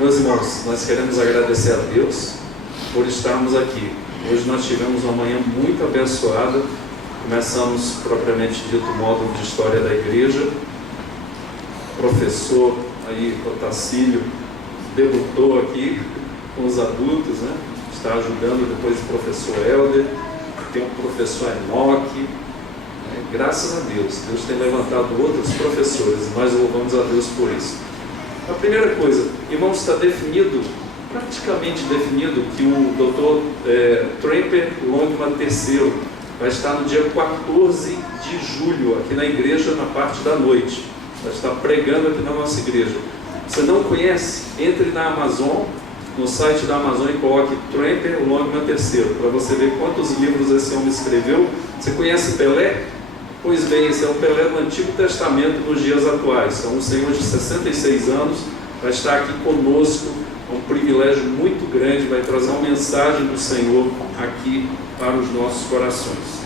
Meus irmãos, nós queremos agradecer a Deus por estarmos aqui. Hoje nós tivemos uma manhã muito abençoada. Começamos, propriamente dito, o módulo de História da Igreja. O professor aí, Otacílio, debutou aqui com os adultos, né? Está ajudando depois o professor Helder, tem o professor Enoque. Graças a Deus, Deus tem levantado outros professores e nós louvamos a Deus por isso. A primeira coisa, irmãos, está definido, praticamente definido, que o doutor Tremper Longman III vai estar no dia 14 de julho, aqui na igreja, na parte da noite. Vai estar pregando aqui na nossa igreja. Você não conhece? Entre na Amazon, no site da Amazon, e coloque Tremper Longman III, para você ver quantos livros esse homem escreveu. Você conhece Pelé? Pois bem, esse é o Pelé do Antigo Testamento nos dias atuais. É um senhor de 66 anos, vai estar aqui conosco, é um privilégio muito grande, vai trazer uma mensagem do Senhor aqui para os nossos corações.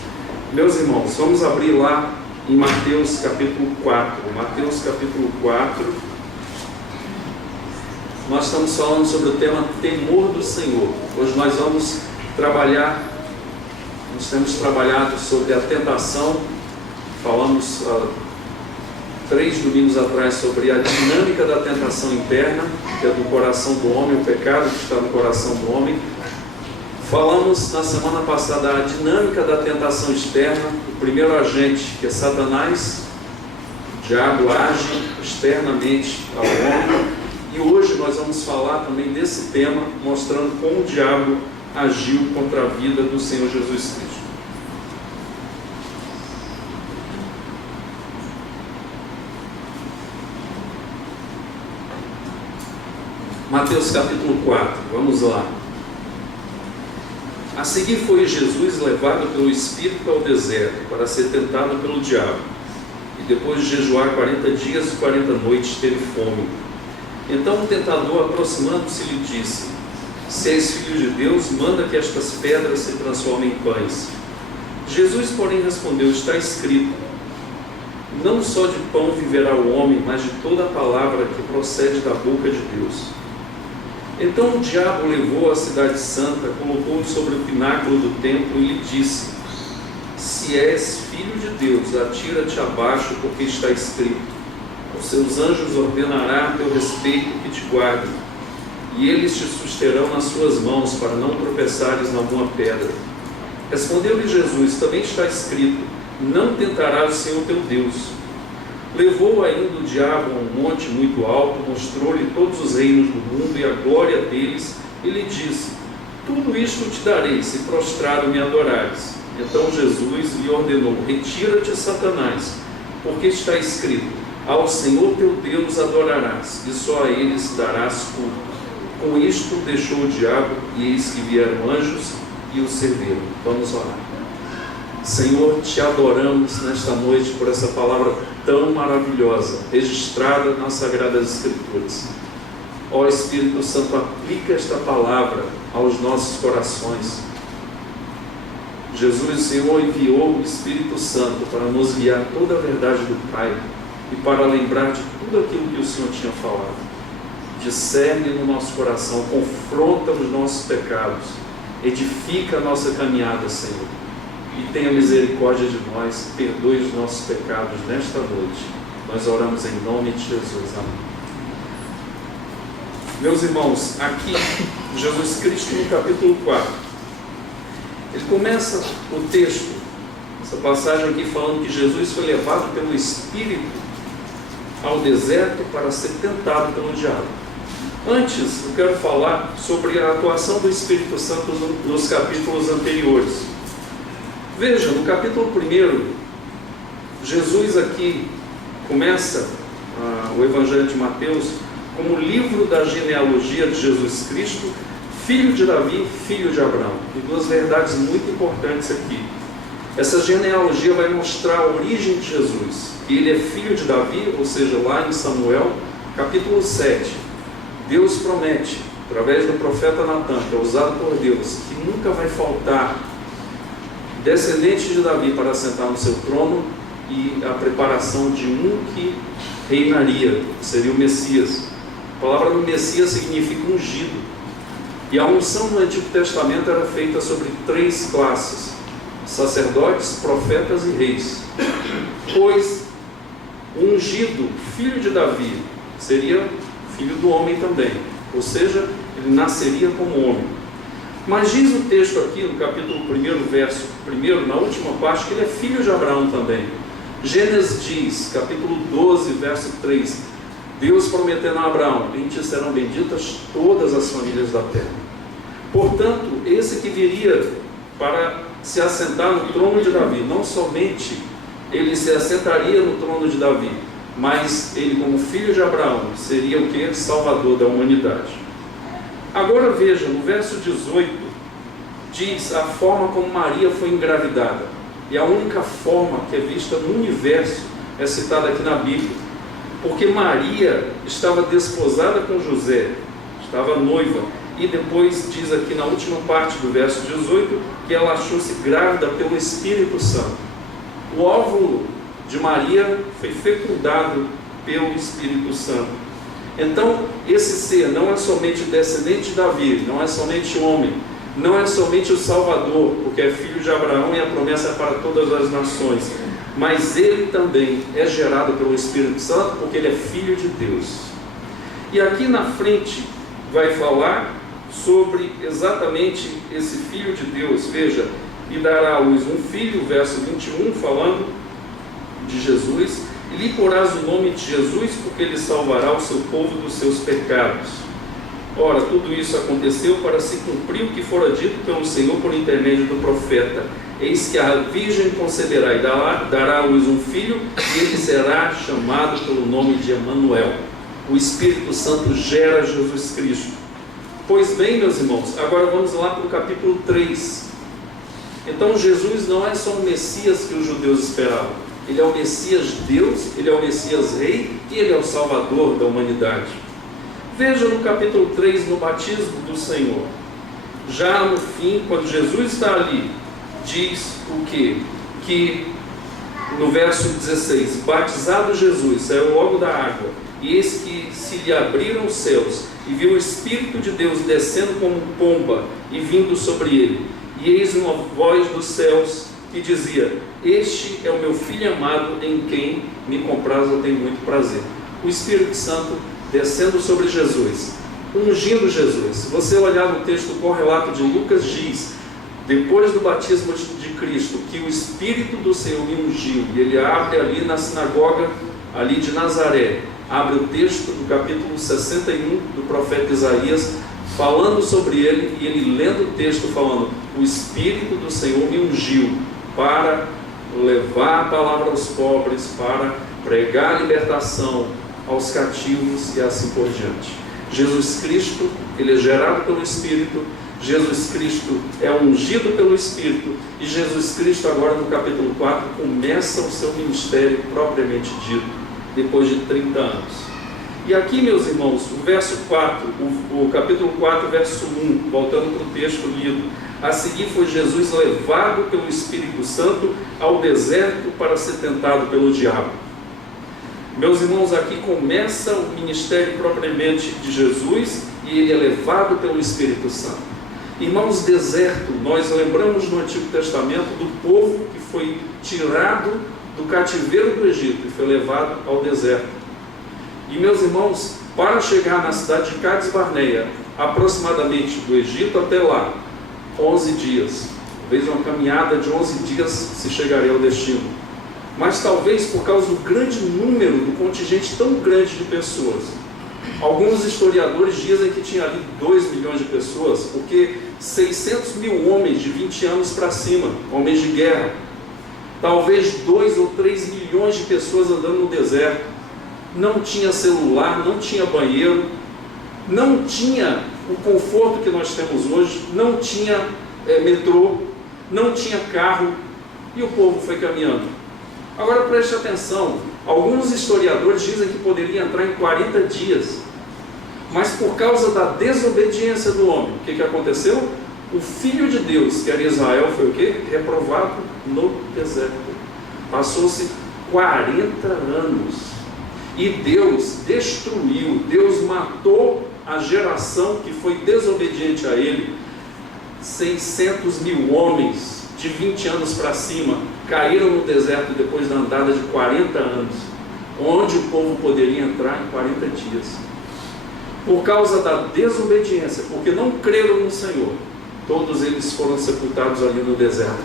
Meus irmãos, vamos abrir lá em Mateus capítulo 4. Mateus capítulo 4, nós estamos falando sobre o tema temor do Senhor. Hoje nós vamos trabalhar, nós temos trabalhado sobre a tentação. Falamos 3 domingos atrás sobre a dinâmica da tentação interna, que é do coração do homem, o pecado que está no coração do homem. Falamos na semana passada a dinâmica da tentação externa, o primeiro agente, que é Satanás. O diabo age externamente ao homem. E hoje nós vamos falar também desse tema, mostrando como o diabo agiu contra a vida do Senhor Jesus Cristo. Mateus capítulo 4, vamos lá. A seguir foi Jesus levado pelo Espírito ao deserto para ser tentado pelo diabo. E depois de jejuar 40 dias e 40 noites, teve fome. Então o tentador, aproximando-se, lhe disse: Se és filho de Deus, manda que estas pedras se transformem em pães. Jesus, porém, respondeu: Está escrito: Não só de pão viverá o homem, mas de toda a palavra que procede da boca de Deus. Então o diabo levou a cidade santa, colocou-o sobre o pináculo do templo e lhe disse: Se és filho de Deus, atira-te abaixo, porque está escrito: Os seus anjos ordenará a teu respeito que te guardem, e eles te susterão nas suas mãos, para não tropeçares em alguma pedra. Respondeu-lhe Jesus: Também está escrito: Não tentarás o Senhor teu Deus. Levou ainda o diabo a um monte muito alto, mostrou-lhe todos os reinos do mundo e a glória deles, e lhe disse: Tudo isto te darei, se prostrado me adorares. Então Jesus lhe ordenou: Retira-te, Satanás, porque está escrito: Ao Senhor teu Deus adorarás, e só a ele darás culto. Com isto deixou o diabo, e eis que vieram anjos e o serviram. Vamos orar. Senhor, te adoramos nesta noite por essa palavra tão maravilhosa, registrada nas Sagradas Escrituras. Ó Espírito Santo, aplica esta palavra aos nossos corações. Jesus, o Senhor, enviou o Espírito Santo para nos guiar toda a verdade do Pai e para lembrar de tudo aquilo que o Senhor tinha falado. Discerne no nosso coração, confronta os nossos pecados, edifica a nossa caminhada, Senhor. E tenha misericórdia de nós, perdoe os nossos pecados nesta noite. Nós oramos em nome de Jesus. Amém. Meus irmãos, aqui, Jesus Cristo no capítulo 4, ele começa o texto, essa passagem aqui falando que Jesus foi levado pelo Espírito ao deserto para ser tentado pelo diabo. Antes, eu quero falar sobre a atuação do Espírito Santo nos capítulos anteriores. Veja, no capítulo 1, Jesus aqui começa o Evangelho de Mateus como o livro da genealogia de Jesus Cristo, filho de Davi, filho de Abraão. E duas verdades muito importantes aqui. Essa genealogia vai mostrar a origem de Jesus, que ele é filho de Davi, ou seja, lá em Samuel, capítulo 7, Deus promete, através do profeta Natan, que é usado por Deus, que nunca vai faltar descendente de Davi para assentar no seu trono, e a preparação de um que reinaria, que seria o Messias. palavra no Messias significa ungido. E a unção no Antigo Testamento era feita sobre 3 classes: sacerdotes, profetas e reis. Pois o ungido, filho de Davi, seria filho do homem também, ou seja, ele nasceria como homem. Mas diz o texto aqui no capítulo 1, verso 1, na última parte, que ele é filho de Abraão também. Gênesis diz, capítulo 12, verso 3, Deus prometendo a Abraão: em ti serão benditas todas as famílias da terra. Portanto, esse que viria para se assentar no trono de Davi, não somente ele se assentaria no trono de Davi, mas ele, como filho de Abraão, seria o que? Salvador da humanidade. Agora veja, no verso 18, diz a forma como Maria foi engravidada. E a única forma que é vista no universo é citada aqui na Bíblia. Porque Maria estava desposada com José, estava noiva. E depois diz aqui na última parte do verso 18, que ela achou-se grávida pelo Espírito Santo. O óvulo de Maria foi fecundado pelo Espírito Santo. Então, esse ser não é somente descendente de Davi, não é somente homem, não é somente o Salvador, porque é filho de Abraão e a promessa é para todas as nações, mas ele também é gerado pelo Espírito Santo, porque ele é filho de Deus. E aqui na frente vai falar sobre exatamente esse filho de Deus. Veja, e dará à luz um filho, verso 21, falando de Jesus, e lhe porás o nome de Jesus, porque ele salvará o seu povo dos seus pecados. Ora, tudo isso aconteceu para se cumprir o que fora dito pelo Senhor por intermédio do profeta: eis que a virgem conceberá e dará à luz um filho, e ele será chamado pelo nome de Emanuel. O Espírito Santo gera Jesus Cristo. Pois bem, meus irmãos, agora vamos lá para o capítulo 3. Então Jesus não é só o Messias que os judeus esperavam. Ele é o Messias Deus, ele é o Messias Rei e ele é o Salvador da humanidade. Veja no capítulo 3, no batismo do Senhor. Já no fim, quando Jesus está ali, diz o quê? Que no verso 16, batizado Jesus, saiu logo da água, e eis que se lhe abriram os céus, e viu o Espírito de Deus descendo como pomba e vindo sobre ele. E eis uma voz dos céus que dizia: este é o meu Filho amado, em quem me compraz, eu tenho muito prazer. O Espírito Santo descendo sobre Jesus, ungindo Jesus. Se você olhar no texto correlato de Lucas, diz, depois do batismo de Cristo, que o Espírito do Senhor me ungiu, e ele abre ali na sinagoga, ali de Nazaré, abre o texto do capítulo 61 do profeta Isaías, falando sobre ele, e ele lendo o texto falando: o Espírito do Senhor me ungiu para levar a palavra aos pobres, para pregar a libertação aos cativos e assim por diante. Jesus Cristo, ele é gerado pelo Espírito, Jesus Cristo é ungido pelo Espírito, e Jesus Cristo agora no capítulo 4 começa o seu ministério propriamente dito, depois de 30 anos. E aqui, meus irmãos, o verso 4, o capítulo 4, verso 1, voltando para o texto lido: a seguir foi Jesus levado pelo Espírito Santo ao deserto para ser tentado pelo diabo. Meus irmãos, aqui começa o ministério propriamente de Jesus, e ele é levado pelo Espírito Santo. Irmãos, deserto, nós lembramos no Antigo Testamento do povo que foi tirado do cativeiro do Egito e foi levado ao deserto. E meus irmãos, para chegar na cidade de Cades Barneia, aproximadamente do Egito até lá, 11 dias, talvez uma caminhada de 11 dias se chegaria ao destino. Mas talvez por causa do grande número, do contingente tão grande de pessoas, alguns historiadores dizem que tinha ali 2 milhões de pessoas, porque 600 mil homens de 20 anos para cima, homens de guerra, talvez 2 ou 3 milhões de pessoas andando no deserto. Não tinha celular, não tinha banheiro, não tinha o conforto que nós temos hoje, não tinha metrô, não tinha carro, e o povo foi caminhando. Agora preste atenção, alguns historiadores dizem que poderia entrar em 40 dias, mas por causa da desobediência do homem, o que aconteceu? O Filho de Deus, que era Israel, foi o quê? Reprovado no deserto. Passou-se 40 anos. E Deus destruiu, Deus matou a geração que foi desobediente a Ele. 600 mil homens de 20 anos para cima caíram no deserto depois da andada de 40 anos, onde o povo poderia entrar em 40 dias. Por causa da desobediência, porque não creram no Senhor, todos eles foram sepultados ali no deserto,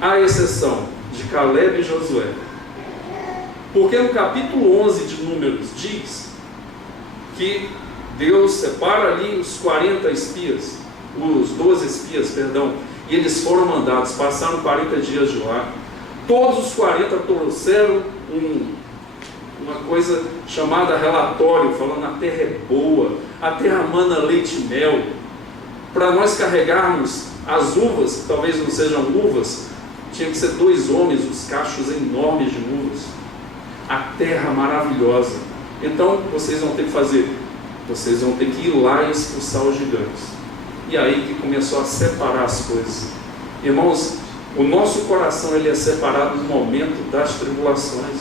à exceção de Caleb e Josué. Porque no capítulo 11 de Números diz que Deus separa ali os 40 espias, os 12 espias, perdão, e eles foram mandados, passaram 40 dias de lá. Todos os 40 trouxeram uma coisa chamada relatório, falando: a terra é boa, a terra mana leite e mel. Para nós carregarmos as uvas, que talvez não sejam uvas, tinha que ser 2 homens, os cachos enormes de uvas. A terra maravilhosa. Então vocês vão ter que fazer, vocês vão ter que ir lá e expulsar os gigantes. E aí que começou a separar as coisas. Irmãos, o nosso coração ele é separado no momento das tribulações.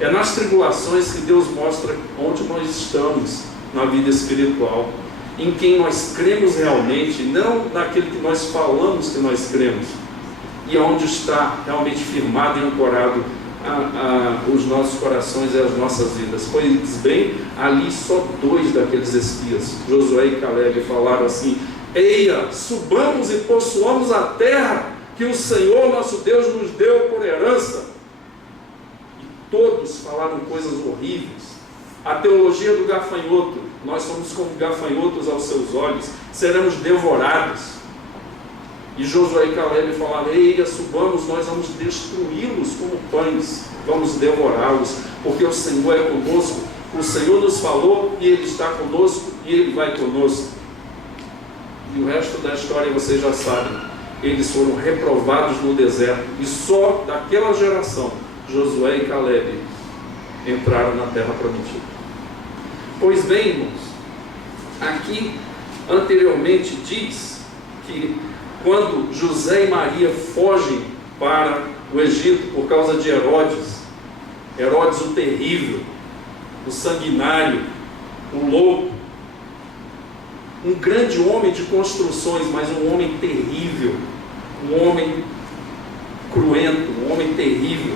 É nas tribulações que Deus mostra onde nós estamos na vida espiritual, em quem nós cremos realmente, não naquele que nós falamos que nós cremos, e onde está realmente firmado e ancorado os nossos corações e as nossas vidas. Pois bem, ali só 2 daqueles espias, Josué e Caleb, falaram assim: eia, subamos e possuamos a terra que o Senhor nosso Deus nos deu por herança. E todos falaram coisas horríveis. A teologia do gafanhoto: nós somos como gafanhotos aos seus olhos, seremos devorados. E Josué e Caleb falaram: eia, subamos, nós vamos destruí-los como pães, vamos devorá-los, porque o Senhor é conosco, o Senhor nos falou e Ele está conosco e Ele vai conosco. E o resto da história vocês já sabem. Eles foram reprovados no deserto, e só daquela geração, Josué e Caleb entraram na terra prometida. Pois bem, irmãos, aqui anteriormente diz que quando José e Maria fogem para o Egito por causa de Herodes o terrível, o sanguinário, o louco, um grande homem de construções, mas um homem terrível, um homem cruento, um homem terrível.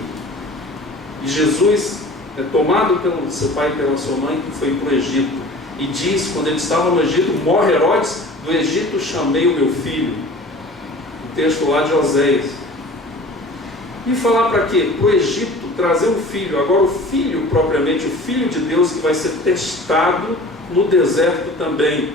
E Jesus é tomado pelo seu pai e pela sua mãe, que foi para o Egito, e diz, quando ele estava no Egito: morre Herodes, do Egito chamei o meu filho. O texto lá de Oséias. E falar para quê? Para o Egito trazer um filho. Agora o filho propriamente, o filho de Deus, que vai ser testado no deserto também.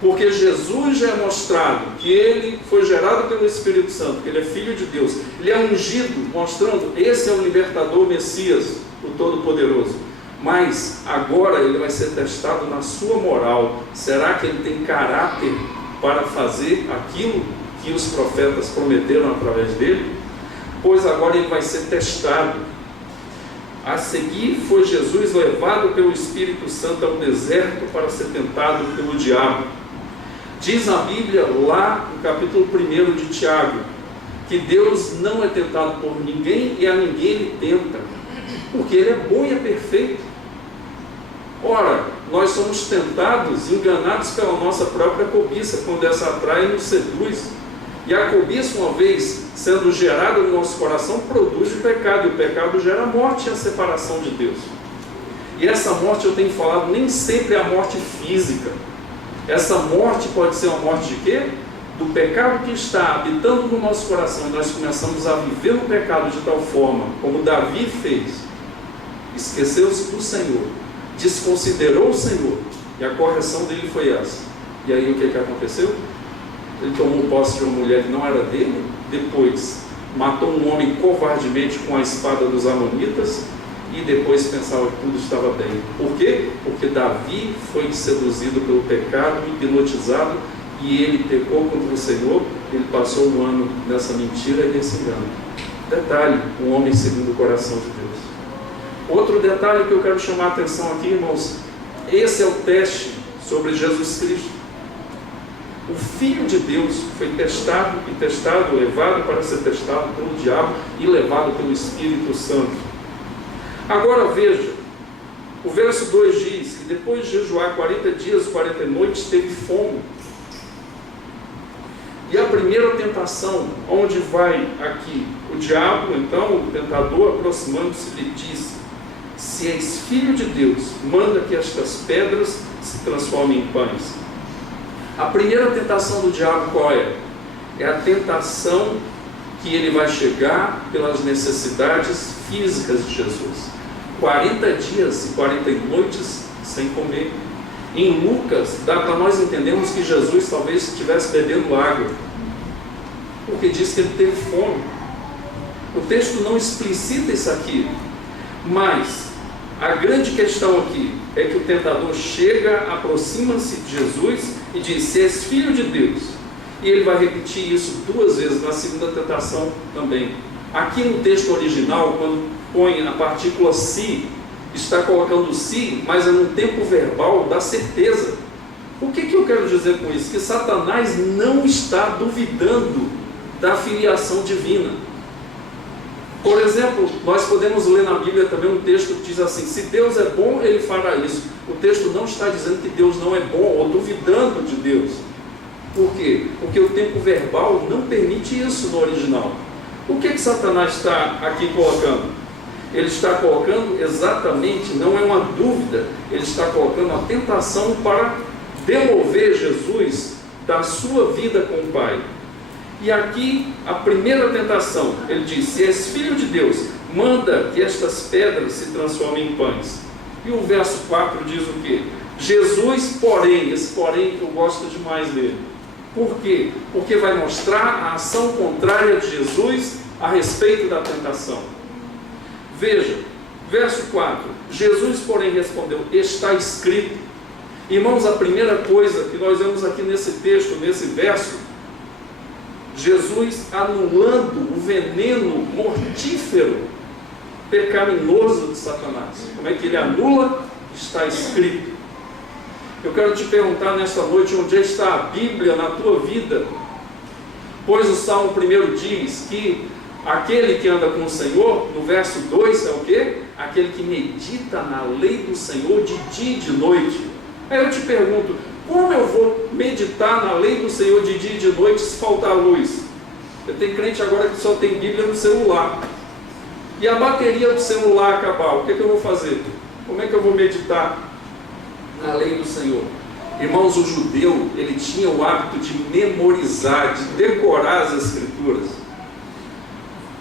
Porque Jesus já é mostrado que ele foi gerado pelo Espírito Santo, que ele é filho de Deus, ele é ungido, mostrando: esse é o libertador, o Messias, o Todo-Poderoso. Mas agora ele vai ser testado na sua moral. Será que ele tem caráter para fazer aquilo que os profetas prometeram através dele? Pois agora ele vai ser testado. A seguir foi Jesus levado pelo Espírito Santo ao deserto para ser tentado pelo diabo. Diz a Bíblia lá no capítulo 1 de Tiago, que Deus não é tentado por ninguém e a ninguém Ele tenta, porque Ele é bom e é perfeito. Ora, nós somos tentados, enganados pela nossa própria cobiça, quando essa atrai e nos seduz. E a cobiça, uma vez sendo gerada no nosso coração, produz o pecado, e o pecado gera a morte e a separação de Deus. E essa morte, eu tenho falado, nem sempre é a morte física. Essa morte pode ser uma morte de quê? Do pecado que está habitando no nosso coração, e nós começamos a viver no pecado de tal forma, como Davi fez, esqueceu-se do Senhor, desconsiderou o Senhor, e a correção dele foi essa. E aí o que aconteceu? Ele tomou posse de uma mulher que não era dele, depois matou um homem covardemente com a espada dos amonitas, e depois pensava que tudo estava bem. Por quê? Porque Davi foi seduzido pelo pecado, hipnotizado, e ele pecou contra o Senhor. Ele passou um ano nessa mentira e nesse engano. Detalhe: um homem segundo o coração de Deus. Outro detalhe que eu quero chamar a atenção aqui, irmãos: esse é o teste sobre Jesus Cristo. O Filho de Deus foi testado, levado para ser testado pelo diabo e levado pelo Espírito Santo. Agora veja, O verso 2 diz que depois de jejuar 40 dias e 40 noites, teve fome. E a primeira tentação, onde vai aqui o diabo, então, o tentador, aproximando-se, lhe disse: se és filho de Deus, manda que estas pedras se transformem em pães. A primeira tentação do diabo qual é? É a tentação que ele vai chegar pelas necessidades físicas de Jesus. 40 dias e 40 noites sem comer. Em Lucas, dá para nós entendermos que Jesus talvez estivesse bebendo água, porque diz que ele teve fome. O texto não explicita isso aqui, mas a grande questão aqui é que o tentador chega, aproxima-se de Jesus e diz: se és filho de Deus. E ele vai repetir isso 2 vezes na segunda tentação também. Aqui no texto original, quando põe a partícula se, está colocando se, mas é no tempo verbal da certeza. O que eu quero dizer com isso? Que Satanás não está duvidando da filiação divina. Por exemplo, nós podemos ler na Bíblia também um texto que diz assim: se Deus é bom, ele fará isso. O texto não está dizendo que Deus não é bom, ou duvidando de Deus. Por quê? Porque o tempo verbal não permite isso no original. O que Satanás está aqui colocando? Ele está colocando exatamente, não é uma dúvida, ele está colocando a tentação para demover Jesus da sua vida com o Pai. E aqui, a primeira tentação, ele diz: se és filho de Deus, manda que estas pedras se transformem em pães. E o verso 4 diz o quê? Jesus, porém, esse porém eu gosto demais dele. Por quê? Porque vai mostrar a ação contrária de Jesus a respeito da tentação. Veja, verso 4, Jesus, porém, respondeu: está escrito. Irmãos, a primeira coisa que nós vemos aqui nesse texto, nesse verso, Jesus anulando o veneno mortífero, pecaminoso de Satanás. Como é que ele anula? Está escrito. Eu quero te perguntar nesta noite, onde está a Bíblia na tua vida? Pois o Salmo 1 diz que aquele que anda com o Senhor, no verso 2, é o quê? Aquele que medita na lei do Senhor de dia e de noite. Aí eu te pergunto: como eu vou meditar na lei do Senhor de dia e de noite se faltar luz? Eu tenho crente agora que só tem Bíblia no celular. E a bateria do celular acabar, o que eu vou fazer? Como é que eu vou meditar na lei do Senhor? Irmãos, o judeu, ele tinha o hábito de memorizar, de decorar as Escrituras.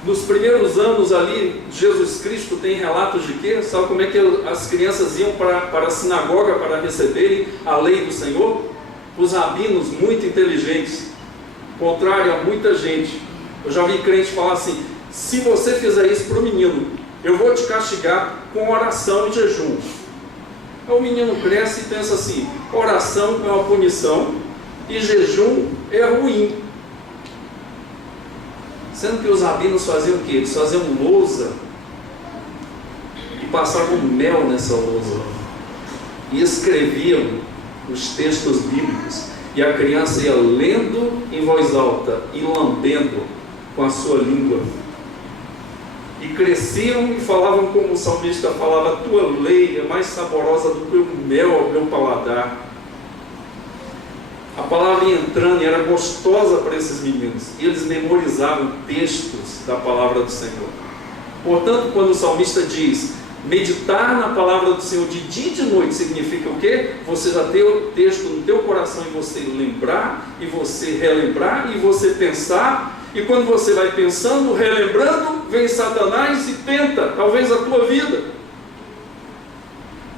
Nos primeiros anos ali, Jesus Cristo tem relatos de quê? Sabe como é que as crianças iam para a sinagoga para receberem a lei do Senhor? Os rabinos muito inteligentes, contrário a muita gente. Eu já vi crente falar assim: se você fizer isso para o menino, eu vou te castigar com oração e jejum. Aí o menino cresce e pensa assim: oração é uma punição e jejum é ruim. Sendo que os rabinos faziam o quê? Eles faziam lousa e passavam mel nessa lousa e escreviam os textos bíblicos, e a criança ia lendo em voz alta e lambendo com a sua língua, e cresciam e falavam como o salmista falava: a tua lei é mais saborosa do que o mel ao meu paladar. A palavra ia entrando e era gostosa para esses meninos, e eles memorizavam textos da palavra do Senhor. Portanto, quando o salmista diz meditar na palavra do Senhor de dia e de noite, significa o quê? Você já tem o texto no teu coração, e você lembrar, e você relembrar, e você pensar. E quando você vai pensando, relembrando, vem Satanás e tenta, talvez a tua vida.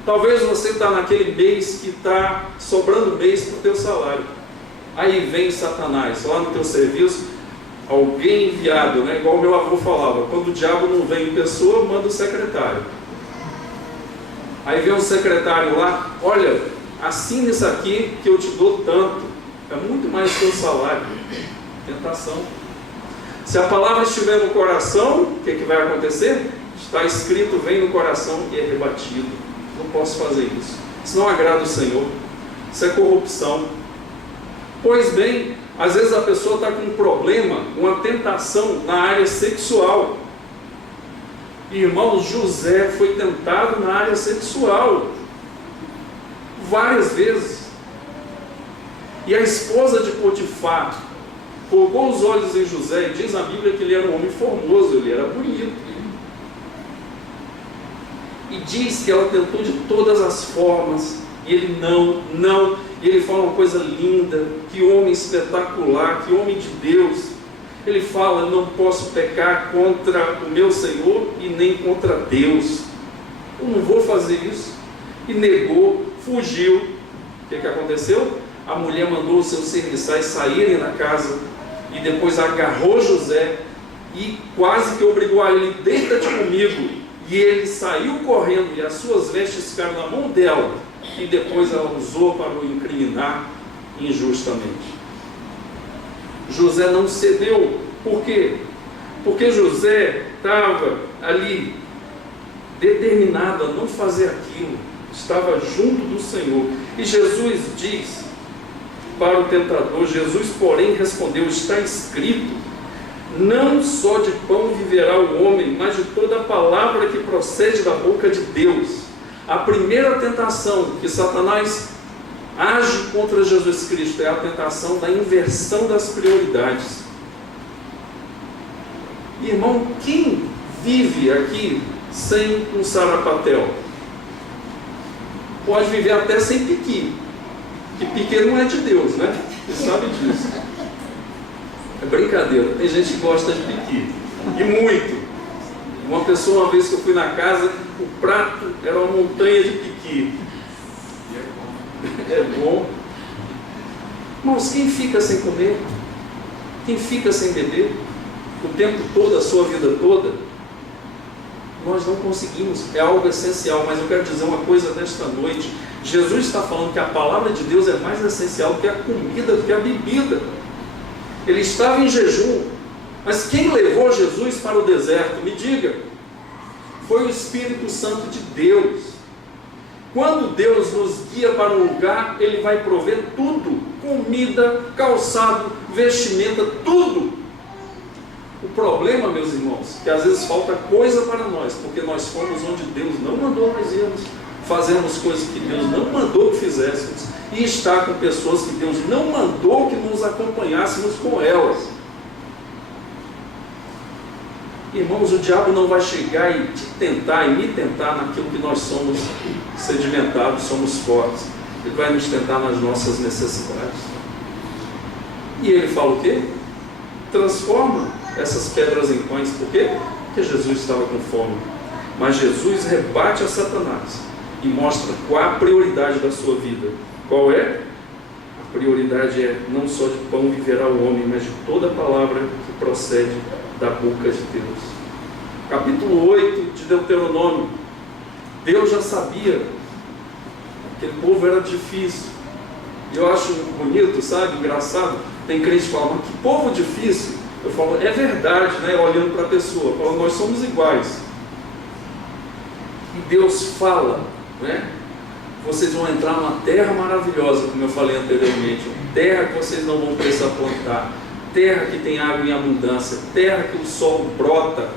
Talvez você está naquele mês que está sobrando mês para o teu salário. Aí vem Satanás, lá no teu serviço, alguém enviado, né? Igual o meu avô falava: quando o diabo não vem em pessoa, manda o secretário. Aí vem um secretário lá: olha, assina isso aqui que eu te dou tanto. É muito mais que o salário. Tentação. Se a palavra estiver no coração, o que vai acontecer? Está escrito, vem no coração e é rebatido. Não posso fazer isso. Isso não agrada o Senhor. Isso é corrupção. Pois bem, às vezes a pessoa está com um problema, uma tentação na área sexual. Irmãos, José foi tentado na área sexual várias vezes. E a esposa de Potifar colocou os olhos em José, e diz a Bíblia que ele era um homem formoso, ele era bonito. E diz que ela tentou de todas as formas, e ele não. E ele fala uma coisa linda: que homem espetacular, que homem de Deus. Ele fala: não posso pecar contra o meu Senhor e nem contra Deus. Eu não vou fazer isso. E negou, fugiu. O que aconteceu? A mulher mandou os seus serviçais saírem da casa, e depois agarrou José e quase que obrigou a ele: deita-te comigo. E ele saiu correndo, e as suas vestes ficaram na mão dela, e depois ela usou para o incriminar injustamente. José não cedeu. Por quê? Porque José estava ali determinado a não fazer aquilo, estava junto do Senhor. E Jesus diz para o tentador, Jesus porém respondeu: está escrito, não só de pão viverá o homem, mas de toda a palavra que procede da boca de Deus. A primeira tentação que Satanás age contra Jesus Cristo é a tentação da inversão das prioridades. Irmão, quem vive aqui sem um sarapatel? Pode viver até sem piqui, que piqui não é de Deus, né? Você sabe disso. É brincadeira, tem gente que gosta de piqui, e muito. Uma pessoa, uma vez que eu fui na casa, o prato era uma montanha de piqui. É bom. Irmãos, quem fica sem comer? Quem fica sem beber? O tempo todo, a sua vida toda? Nós não conseguimos, é algo essencial. Mas eu quero dizer uma coisa nesta noite: Jesus está falando que a palavra de Deus é mais essencial do que a comida, do que a bebida. Ele estava em jejum, mas quem levou Jesus para o deserto? Me diga. Foi o Espírito Santo de Deus. Quando Deus nos guia para um lugar, Ele vai prover tudo: comida, calçado, vestimenta, tudo. O problema, meus irmãos, que às vezes falta coisa para nós, porque nós fomos onde Deus não mandou nós irmos, fazemos coisas que Deus não mandou que fizéssemos, e está com pessoas que Deus não mandou que nos acompanhássemos com elas. Irmãos, o diabo não vai chegar e te tentar e me tentar naquilo que nós somos sedimentados, somos fortes. Ele vai nos tentar nas nossas necessidades. E ele fala o quê? Transforma essas pedras em pães. Por quê? Porque Jesus estava com fome. Mas Jesus rebate a Satanás e mostra qual a prioridade da sua vida. Qual é? A prioridade é: não só de pão viverá o homem, mas de toda a palavra que procede da boca de Deus. Capítulo 8 de Deuteronômio. Deus já sabia que aquele povo era difícil. E eu acho bonito, sabe, engraçado. Tem crente que fala: mas que povo difícil. Eu falo: é verdade, né? Olhando para a pessoa, falo: nós somos iguais. E Deus fala, né? Vocês vão entrar numa terra maravilhosa, como eu falei anteriormente, terra que vocês não vão precisar plantar, terra que tem água em abundância, terra que o sol brota,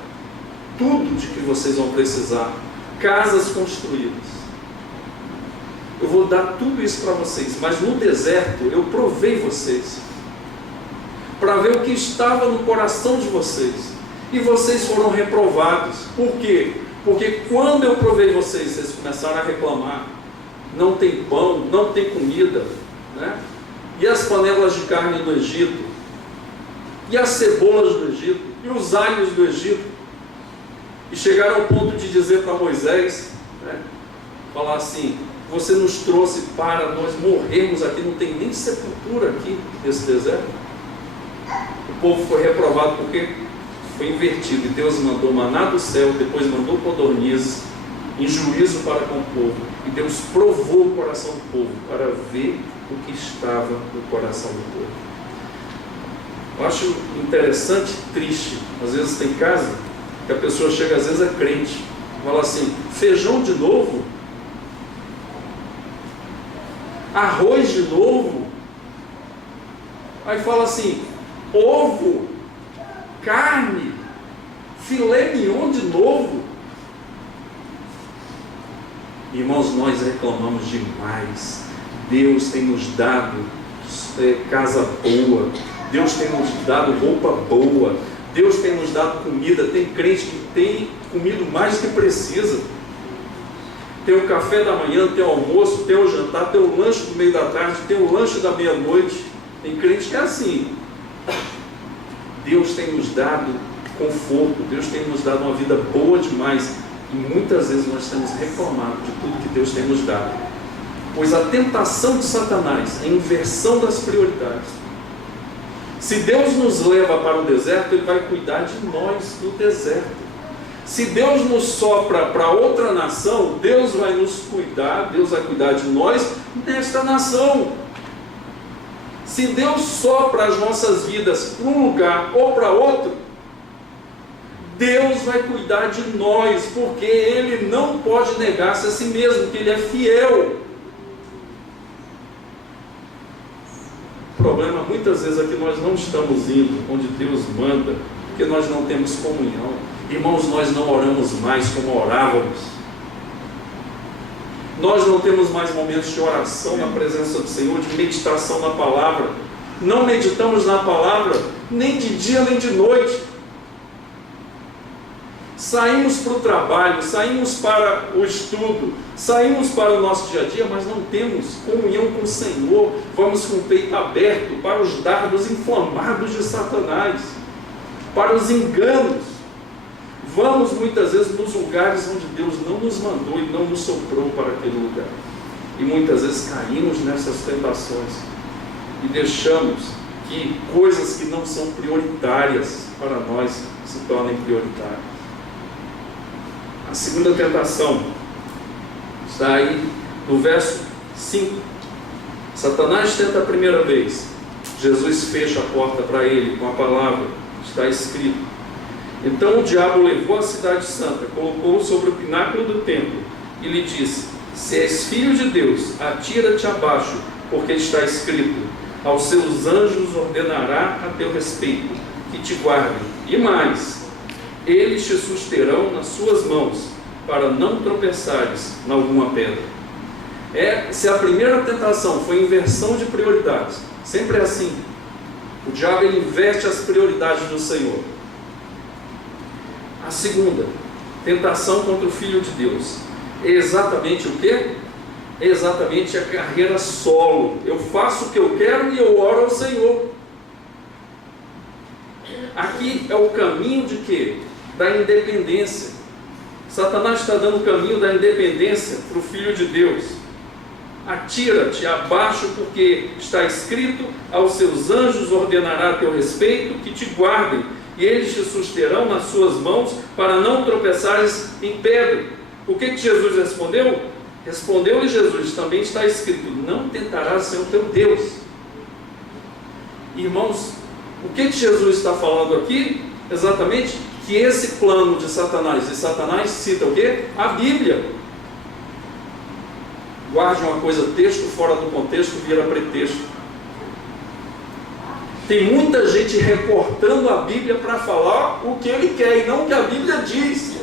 tudo de que vocês vão precisar, casas construídas. Eu vou dar tudo isso para vocês, mas no deserto eu provei vocês, para ver o que estava no coração de vocês, e vocês foram reprovados. Por quê? Porque quando eu provei vocês, vocês começaram a reclamar: não tem pão, não tem comida, né? E as panelas de carne do Egito, e as cebolas do Egito, e os alhos do Egito. E chegaram ao ponto de dizer para Moisés, né, falar assim: você nos trouxe para nós morrermos aqui, não tem nem sepultura aqui nesse deserto. O povo foi reprovado porque foi invertido, e Deus mandou maná do céu, depois mandou codornizes, em juízo para com o povo. E Deus provou o coração do povo para ver o que estava no coração do povo. Eu acho interessante e triste. Às vezes tem casa que a pessoa chega, às vezes é crente, fala assim: feijão de novo? Arroz de novo? Aí fala assim: ovo, carne, filé mignon de novo? Irmãos, nós reclamamos demais. Deus tem nos dado casa boa, Deus tem nos dado roupa boa, Deus tem nos dado comida. Tem crente que tem comido mais do que precisa. Tem o café da manhã, tem o almoço, tem o jantar, tem o lanche do meio da tarde, tem o lanche da meia-noite. Tem crente que é assim. Deus tem nos dado conforto, Deus tem nos dado uma vida boa demais, e muitas vezes nós temos reclamado de tudo que Deus tem nos dado, pois a tentação de Satanás é a inversão das prioridades. Se Deus nos leva para o deserto, Ele vai cuidar de nós no deserto. Se Deus nos sopra para outra nação, Deus vai nos cuidar, Deus vai cuidar de nós nesta nação. Se Deus sopra as nossas vidas para um lugar ou para outro, Deus vai cuidar de nós, porque Ele não pode negar-se a si mesmo, que Ele é fiel. O problema muitas vezes é que nós não estamos indo onde Deus manda, porque nós não temos comunhão. Irmãos, nós não oramos mais como orávamos. Nós não temos mais momentos de oração na presença do Senhor, de meditação na palavra. Não meditamos na palavra nem de dia nem de noite. Saímos para o trabalho, saímos para o estudo, saímos para o nosso dia a dia, mas não temos comunhão com o Senhor. Vamos com o peito aberto para os dardos inflamados de Satanás, para os enganos. Vamos muitas vezes nos lugares onde Deus não nos mandou e não nos soprou para aquele lugar. E muitas vezes caímos nessas tentações e deixamos que coisas que não são prioritárias para nós se tornem prioritárias. A segunda tentação está aí no verso 5. Satanás tenta a primeira vez. Jesus fecha a porta para ele com a palavra. Está escrito. Então o diabo levou a cidade santa, colocou-o sobre o pináculo do templo e lhe disse: se és filho de Deus, atira-te abaixo, porque está escrito: aos seus anjos ordenará a teu respeito, que te guardem. E mais, eles te susterão nas suas mãos, para não tropeçares em alguma pedra. Se a primeira tentação foi inversão de prioridades, sempre é assim. O diabo ele inverte as prioridades do Senhor. A segunda, tentação contra o Filho de Deus, é exatamente o quê? É exatamente a carreira solo. Eu faço o que eu quero e eu oro ao Senhor. Aqui é o caminho de quê? Da independência. Satanás está dando o caminho da independência para o Filho de Deus. Atira-te abaixo, porque está escrito: aos seus anjos ordenará a teu respeito, que te guardem, e eles te susterão nas suas mãos, para não tropeçares em pedra. O que Jesus respondeu? Respondeu-lhe Jesus: também está escrito: não tentarás ser o teu Deus. Irmãos, o que Jesus está falando aqui? Exatamente que esse plano de Satanás, e Satanás cita o quê? A Bíblia. Guarde uma coisa: texto fora do contexto vira pretexto. Tem muita gente recortando a Bíblia para falar o que ele quer e não o que a Bíblia diz.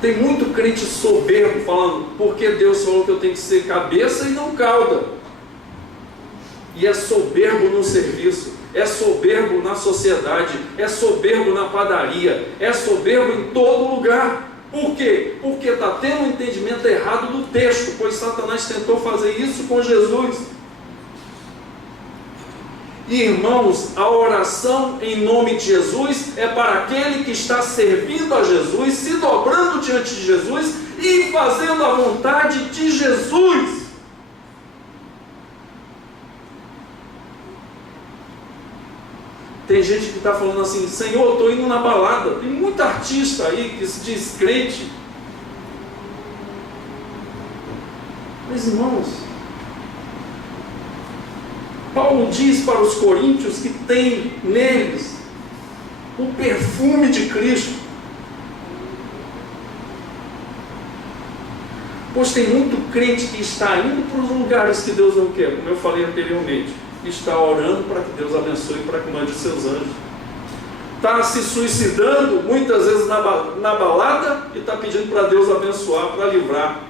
Tem muito crente soberbo falando: porque Deus falou que eu tenho que ser cabeça e não cauda. E é soberbo no serviço, é soberbo na sociedade, é soberbo na padaria, é soberbo em todo lugar. Por quê? Porque está tendo um entendimento errado do texto, pois Satanás tentou fazer isso com Jesus. Irmãos, a oração em nome de Jesus é para aquele que está servindo a Jesus, se dobrando diante de Jesus e fazendo a vontade de Jesus. Tem gente que está falando assim: Senhor, eu estou indo na balada. Tem muito artista aí que se diz crente. Mas irmãos, Paulo diz para os coríntios que tem neles o perfume de Cristo. Pois tem muito crente que está indo para os lugares que Deus não quer, como eu falei anteriormente. Está orando para que Deus abençoe, para que mande os seus anjos. está se suicidando, muitas vezes na balada, e está pedindo para Deus abençoar, para livrar.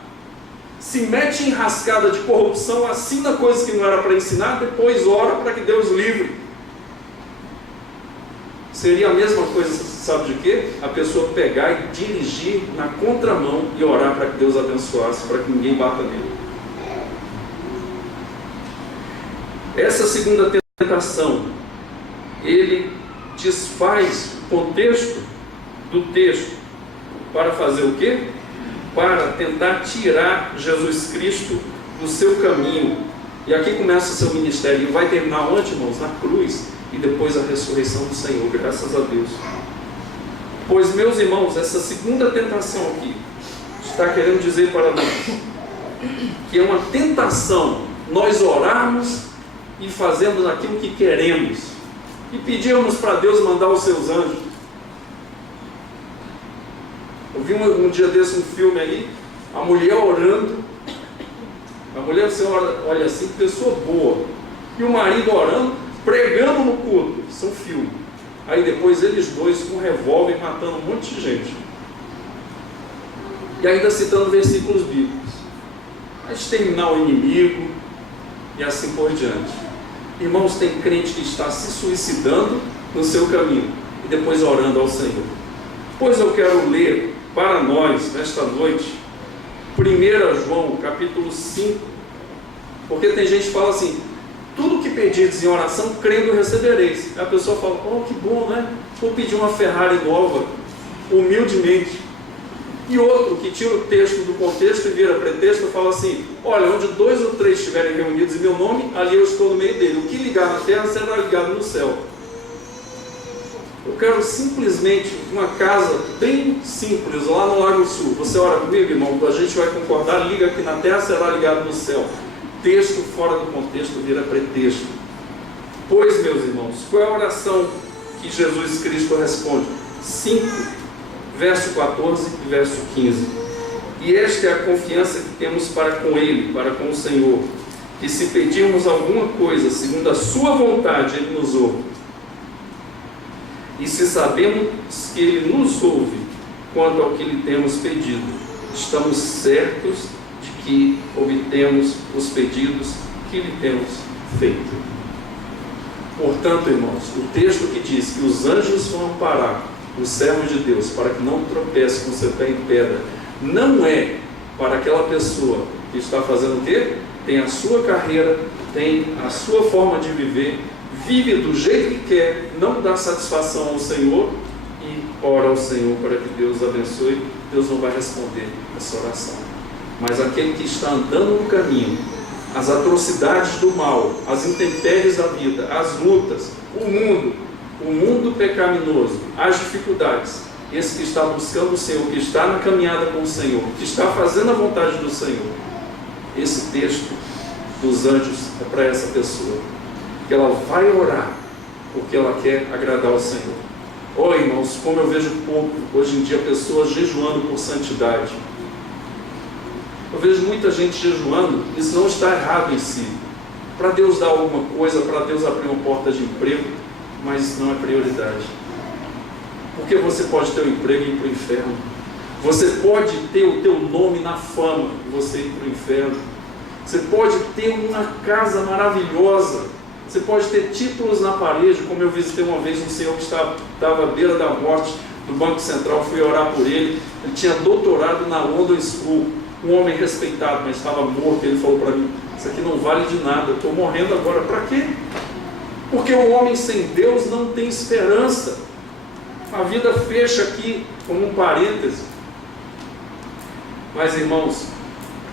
Se mete em rascada de corrupção, assina coisas que não era para ensinar, depois ora para que Deus livre. Seria a mesma coisa, sabe de quê? A pessoa pegar e dirigir na contramão e orar para que Deus abençoasse, para que ninguém bata nele. Essa segunda tentação, ele desfaz o contexto do texto para fazer o quê? Para tentar tirar Jesus Cristo do seu caminho. E aqui começa o seu ministério. E vai terminar onde, irmãos? Na cruz. E depois a ressurreição do Senhor, graças a Deus. Pois, meus irmãos, essa segunda tentação aqui está querendo dizer para nós que é uma tentação nós orarmos e fazermos aquilo que queremos e pedirmos para Deus mandar os seus anjos. Eu vi um dia desse um filme aí, a mulher orando, a mulher, você olha assim, pessoa boa, e o marido orando, pregando no culto. Isso é um filme. Aí depois eles dois com um revólver matando um monte de gente, e ainda citando versículos bíblicos, a exterminar o inimigo e assim por diante. Irmãos, tem crente que está se suicidando no seu caminho e depois orando ao Senhor. Pois eu quero ler para nós nesta noite 1 João capítulo 5, porque tem gente que fala assim: tudo que pedirdes em oração, crendo recebereis. Aí a pessoa fala: oh, que bom, né? Vou pedir uma Ferrari nova, humildemente. E outro que tira o texto do contexto e vira pretexto e fala assim: olha, onde 2 ou 3 estiverem reunidos em meu nome, ali eu estou no meio dele. O que ligar na terra será ligado no céu. Eu quero simplesmente uma casa bem simples, lá no Lago Sul. Você ora comigo, irmão? A gente vai concordar, liga aqui na terra, será ligado no céu. Texto fora do contexto vira pretexto. Pois, meus irmãos, qual é a oração que Jesus Cristo responde? 5, verso 14 e verso 15. E esta é a confiança que temos para com Ele, para com o Senhor, que se pedirmos alguma coisa segundo a sua vontade, Ele nos ouve. E se sabemos que Ele nos ouve quanto ao que lhe temos pedido, estamos certos de que obtemos os pedidos que lhe temos feito. Portanto, irmãos, o texto que diz que os anjos vão amparar os servos de Deus para que não tropece com seu pé em pedra, não é para aquela pessoa que está fazendo o quê? Tem a sua carreira, tem a sua forma de viver, vive do jeito que quer, não dá satisfação ao Senhor e ora ao Senhor para que Deus abençoe. Deus não vai responder essa oração. Mas aquele que está andando no caminho, as atrocidades do mal, as intempéries da vida, as lutas, o mundo pecaminoso, as dificuldades, esse que está buscando o Senhor, que está na caminhada com o Senhor, que está fazendo a vontade do Senhor, esse texto dos anjos é para essa pessoa, que ela vai orar porque ela quer agradar ao Senhor. Oh, irmãos, como eu vejo pouco hoje em dia pessoas jejuando por santidade. Eu vejo muita gente jejuando, isso não está errado em si, para Deus dar alguma coisa, para Deus abrir uma porta de emprego, mas isso não é prioridade. Porque você pode ter um emprego e ir para o inferno. Você pode ter o teu nome na fama e você ir para o inferno. Você pode ter uma casa maravilhosa. Você pode ter títulos na parede, como eu visitei uma vez um senhor que estava à beira da morte do Banco Central, fui orar por ele. Ele tinha doutorado na London School, um homem respeitado, mas estava morto. Ele falou para mim: isso aqui não vale de nada, eu estou morrendo agora, para quê? Porque o homem sem Deus não tem esperança. A vida fecha aqui como um parêntese. Mas, irmãos,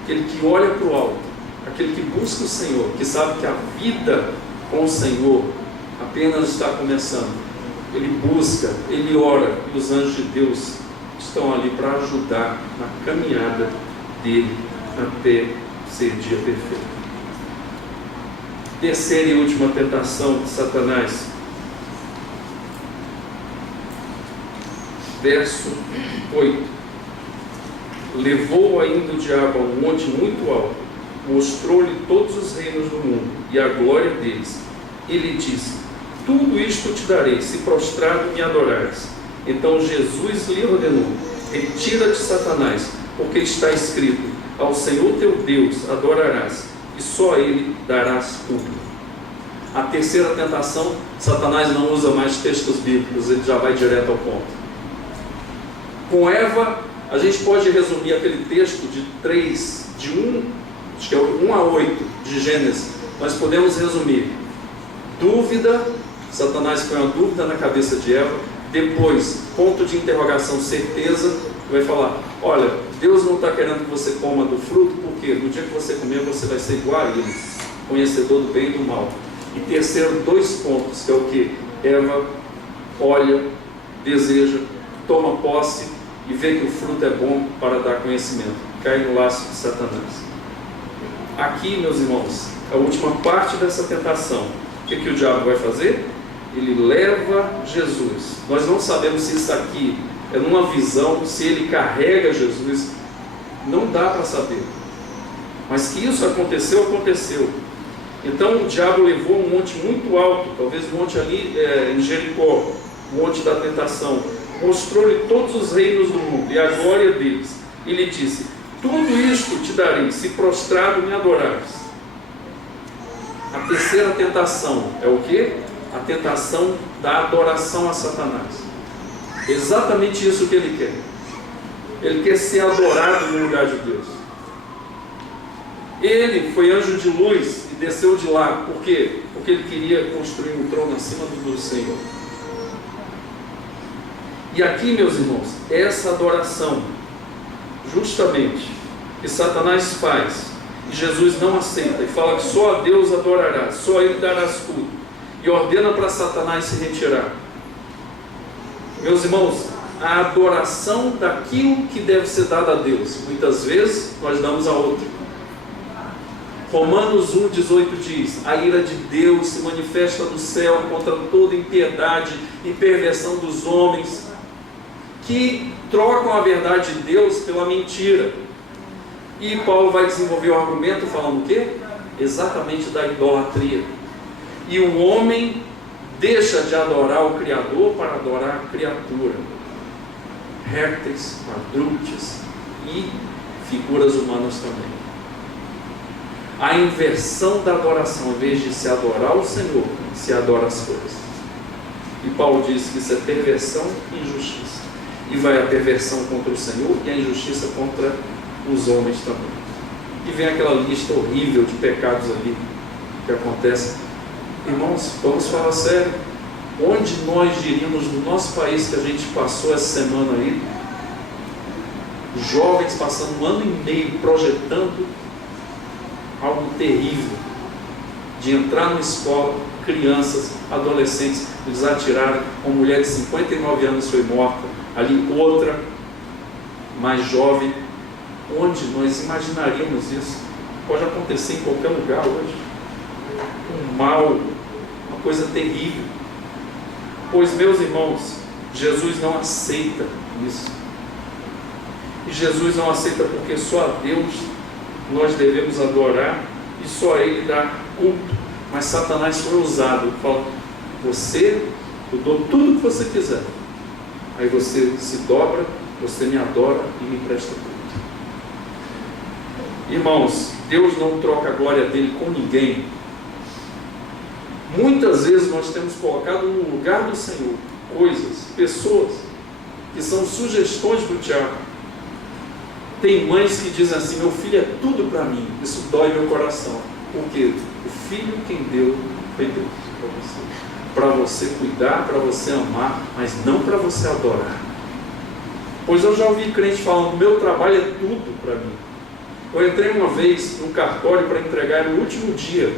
aquele que olha para o alto, aquele que busca o Senhor, que sabe que a vida com o Senhor apenas está começando, ele busca, ele ora, e os anjos de Deus estão ali para ajudar na caminhada dele até ser dia perfeito. Terceira e última tentação de Satanás, verso 8. Levou ainda o diabo a um monte muito alto, mostrou-lhe todos os reinos do mundo e a glória deles, e lhe disse: tudo isto te darei, se prostrado me adorares. Então Jesus lhe ordenou: retira-te, Satanás, porque está escrito: ao Senhor teu Deus adorarás, e só a Ele darás culto. A terceira tentação, Satanás não usa mais textos bíblicos, ele já vai direto ao ponto. Com Eva, a gente pode resumir aquele texto acho que é 1 a 8 de Gênesis. Nós podemos resumir: dúvida, Satanás põe uma dúvida na cabeça de Eva. Depois, ponto de interrogação, certeza. Vai falar: olha, Deus não está querendo que você coma do fruto, porque no dia que você comer, você vai ser igual a Ele, conhecedor do bem e do mal. E terceiro, 2 pontos, que é o que? Eva olha, deseja, toma posse e vê que o fruto é bom para dar conhecimento. Cai no laço de Satanás. Aqui, meus irmãos, a última parte dessa tentação. O que o diabo vai fazer? Ele leva Jesus. Nós não sabemos se isso aqui é numa visão, se ele carrega Jesus. Não dá para saber. Mas que isso aconteceu, aconteceu. Então o diabo levou um monte muito alto, talvez um monte ali em Jericó, o monte da tentação. Mostrou-lhe todos os reinos do mundo e a glória deles. E lhe disse: tudo isto te darei, se prostrado me adorares. A terceira tentação é o quê? A tentação da adoração a Satanás. Exatamente isso que ele quer. Ele quer ser adorado no lugar de Deus. Ele foi anjo de luz e desceu de lá. Por quê? Porque ele queria construir um trono acima do Senhor. E aqui, meus irmãos, essa adoração, justamente, que Satanás faz, e Jesus não aceita, e fala que só a Deus adorará, só a Ele darás culto, e ordena para Satanás se retirar. Meus irmãos, a adoração daquilo que deve ser dado a Deus, muitas vezes nós damos a outro. Romanos 1,18 diz: a ira de Deus se manifesta do céu contra toda impiedade e perversão dos homens, que trocam a verdade de Deus pela mentira. E Paulo vai desenvolver o argumento falando o quê? Exatamente da idolatria. E o homem deixa de adorar o Criador para adorar a criatura. Répteis, quadrúpedes e figuras humanas também. A inversão da adoração, em vez de se adorar o Senhor, se adora as coisas. E Paulo diz que isso é perversão e injustiça. E vai a perversão contra o Senhor e a injustiça contra os homens também. E vem aquela lista horrível de pecados ali que acontece. Irmãos, vamos falar sério. Onde nós diríamos no nosso país que a gente passou essa semana aí, jovens passando 1 ano e meio projetando algo terrível, de entrar numa escola, crianças, adolescentes, eles atiraram, uma mulher de 59 anos foi morta, ali outra, mais jovem. Onde nós imaginaríamos isso? Pode acontecer em qualquer lugar hoje. Um mal, uma coisa terrível. Pois, meus irmãos, Jesus não aceita isso. E Jesus não aceita porque só a Deus nós devemos adorar e só a Ele dar culto. Mas Satanás foi usado. Ele fala: eu dou tudo o que você quiser. Aí você se dobra, você me adora e me presta culto. Irmãos, Deus não troca a glória dele com ninguém. Muitas vezes nós temos colocado no lugar do Senhor coisas, pessoas que são sugestões para o diabo. Tem mães que dizem assim: meu filho é tudo para mim. Isso dói meu coração. Porque o filho quem deu foi Deus para você cuidar, para você amar, mas não para você adorar. Pois eu já ouvi crente falando: meu trabalho é tudo para mim. Eu entrei uma vez no cartório para entregar no último dia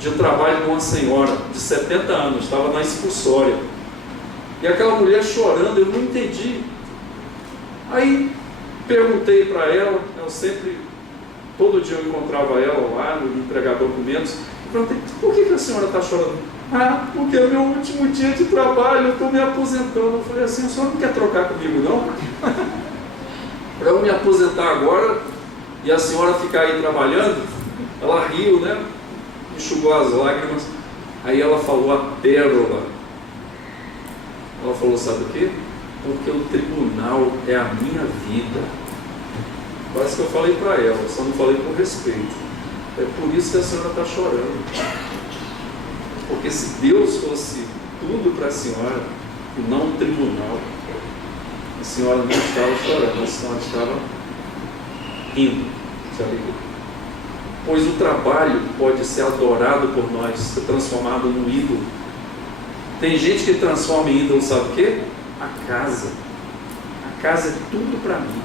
de trabalho de uma senhora de 70 anos, estava na expulsória. E aquela mulher chorando, eu não entendi. Aí perguntei para ela, todo dia eu encontrava ela lá no entregar documentos, e perguntei: por que a senhora está chorando? Ah, porque é o meu último dia de trabalho, eu estou me aposentando. Eu falei assim: a senhora não quer trocar comigo não? Para eu me aposentar agora e a senhora ficar aí trabalhando? Ela riu, né? Enxugou as lágrimas. Aí ela falou a pérola. Ela falou, sabe o quê? Porque o tribunal é a minha vida. Quase que eu falei para ela, só não falei com respeito. É por isso que a senhora está chorando. Porque se Deus fosse tudo para a senhora, e não um tribunal, a senhora não estava chorando, a senhora estava rindo de alegria. Pois o trabalho pode ser adorado por nós, ser transformado num ídolo. Tem gente que transforma em ídolo, sabe o quê? A casa. A casa é tudo para mim.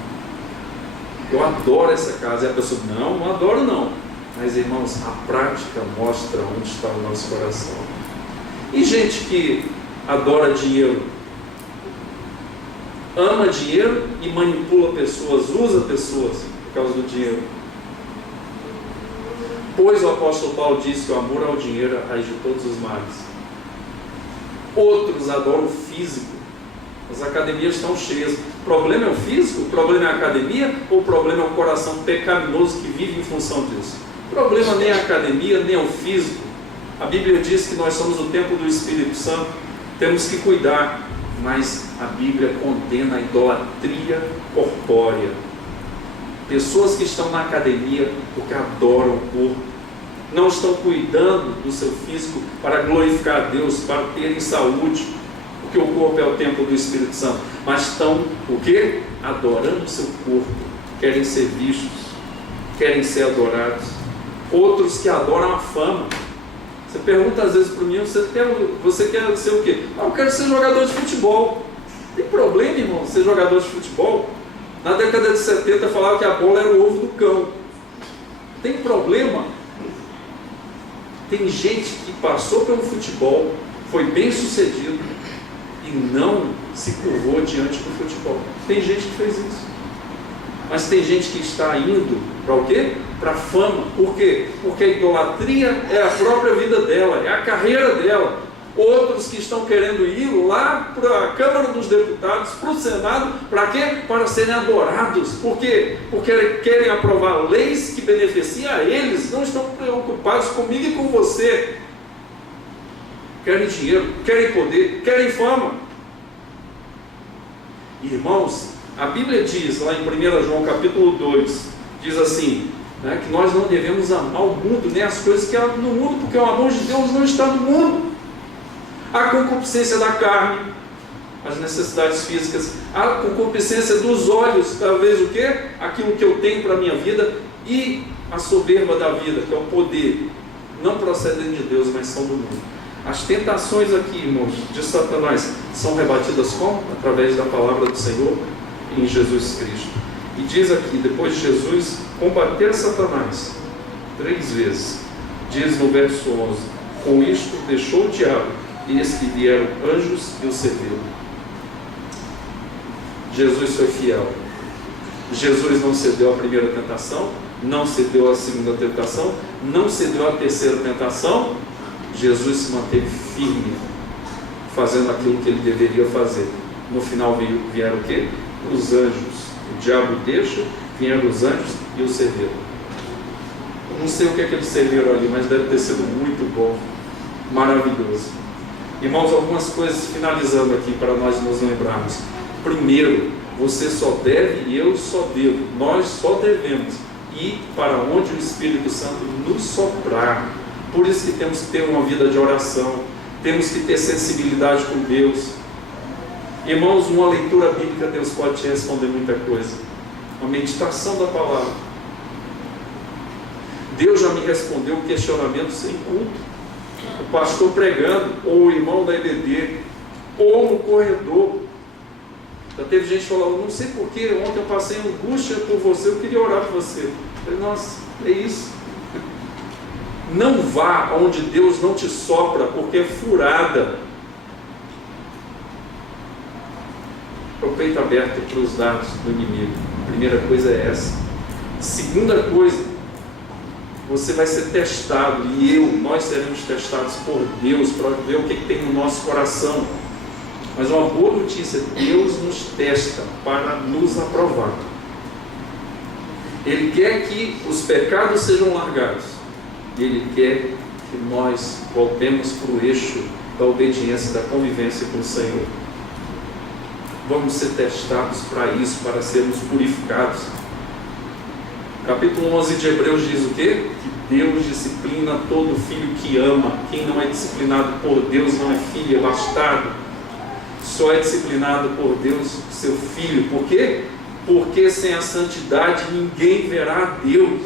Eu adoro essa casa. E a pessoa, não adoro não. Mas, irmãos, a prática mostra onde está o nosso coração. E gente que adora dinheiro, ama dinheiro e manipula pessoas, usa pessoas por causa do dinheiro. Pois o apóstolo Paulo diz que o amor ao dinheiro é a raiz de todos os males. Outros adoram o físico. As academias estão cheias. O problema é o físico? O problema é a academia? Ou o problema é o coração pecaminoso que vive em função disso? O problema nem é a academia, nem é o físico. A Bíblia diz que nós somos o templo do Espírito Santo. Temos que cuidar. Mas a Bíblia condena a idolatria corpórea. Pessoas que estão na academia porque adoram o corpo, não estão cuidando do seu físico para glorificar a Deus, para terem saúde, porque o corpo é o templo do Espírito Santo, mas estão, o quê? Adorando o seu corpo, querem ser vistos, querem ser adorados. Outros que adoram a fama. Você pergunta às vezes para mim, você quer ser o quê? Eu quero ser jogador de futebol. Tem problema, irmão, ser jogador de futebol? Na década de 70 falava que a bola era o ovo do cão. Tem problema? Tem gente que passou pelo futebol, foi bem sucedido e não se curvou diante do futebol. Tem gente que fez isso. Mas tem gente que está indo para o quê? Para a fama. Por quê? Porque a idolatria é a própria vida dela, é a carreira dela. Outros que estão querendo ir lá para a Câmara dos Deputados, para o Senado, para quê? Para serem adorados. Por quê? Porque querem aprovar leis que beneficiam a eles, não estão preocupados comigo e com você. Querem dinheiro, querem poder, querem fama. Irmãos, a Bíblia diz lá em 1 João capítulo 2, diz assim, né, que nós não devemos amar o mundo, nem as coisas que há no mundo, porque o amor de Deus não está no mundo. A concupiscência da carne, as necessidades físicas, a concupiscência dos olhos, talvez o quê? Aquilo que eu tenho para a minha vida, e a soberba da vida, que é o poder, não procedem de Deus, mas são do mundo. As tentações aqui, irmãos, de Satanás, são rebatidas como? Através da palavra do Senhor em Jesus Cristo. E diz aqui, depois de Jesus combater Satanás 3 vezes, diz no verso 11, com isto deixou o diabo, e eis que vieram anjos e o serviram. Jesus foi fiel. Jesus não cedeu à primeira tentação, não cedeu à segunda tentação, não cedeu à terceira tentação. Jesus se manteve firme, fazendo aquilo que ele deveria fazer. No final vieram o quê? Os anjos. O diabo deixa, vieram os anjos e o serviram. Eu não sei o que é que eles serviram ali, mas deve ter sido muito bom, maravilhoso. Irmãos, algumas coisas finalizando aqui para nós nos lembrarmos. Primeiro, você só deve e eu só devo, nós só devemos ir para onde o Espírito Santo nos soprar. Por isso que temos que ter uma vida de oração, temos que ter sensibilidade com Deus. Irmãos, uma leitura bíblica, Deus pode te responder muita coisa. Uma meditação da palavra. Deus já me respondeu questionamentos sem culto. O pastor pregando, ou o irmão da EBD, ou no corredor. Já teve gente que falou, não sei porquê, ontem eu passei angústia por você, eu queria orar por você. Eu falei, nossa, é isso. Não vá onde Deus não te sopra, porque é furada. O peito aberto para os dados do inimigo. A primeira coisa é essa. Segunda coisa, você vai ser testado, e nós seremos testados por Deus, para ver o que tem no nosso coração. Mas uma boa notícia, Deus nos testa para nos aprovar. Ele quer que os pecados sejam largados. Ele quer que nós voltemos para o eixo da obediência, da convivência com o Senhor. Vamos ser testados para isso, para sermos purificados. Capítulo 11 de Hebreus diz o quê? Que Deus disciplina todo filho que ama. Quem não é disciplinado por Deus não é filho, é bastardo. Só é disciplinado por Deus seu filho. Por quê? Porque sem a santidade ninguém verá a Deus.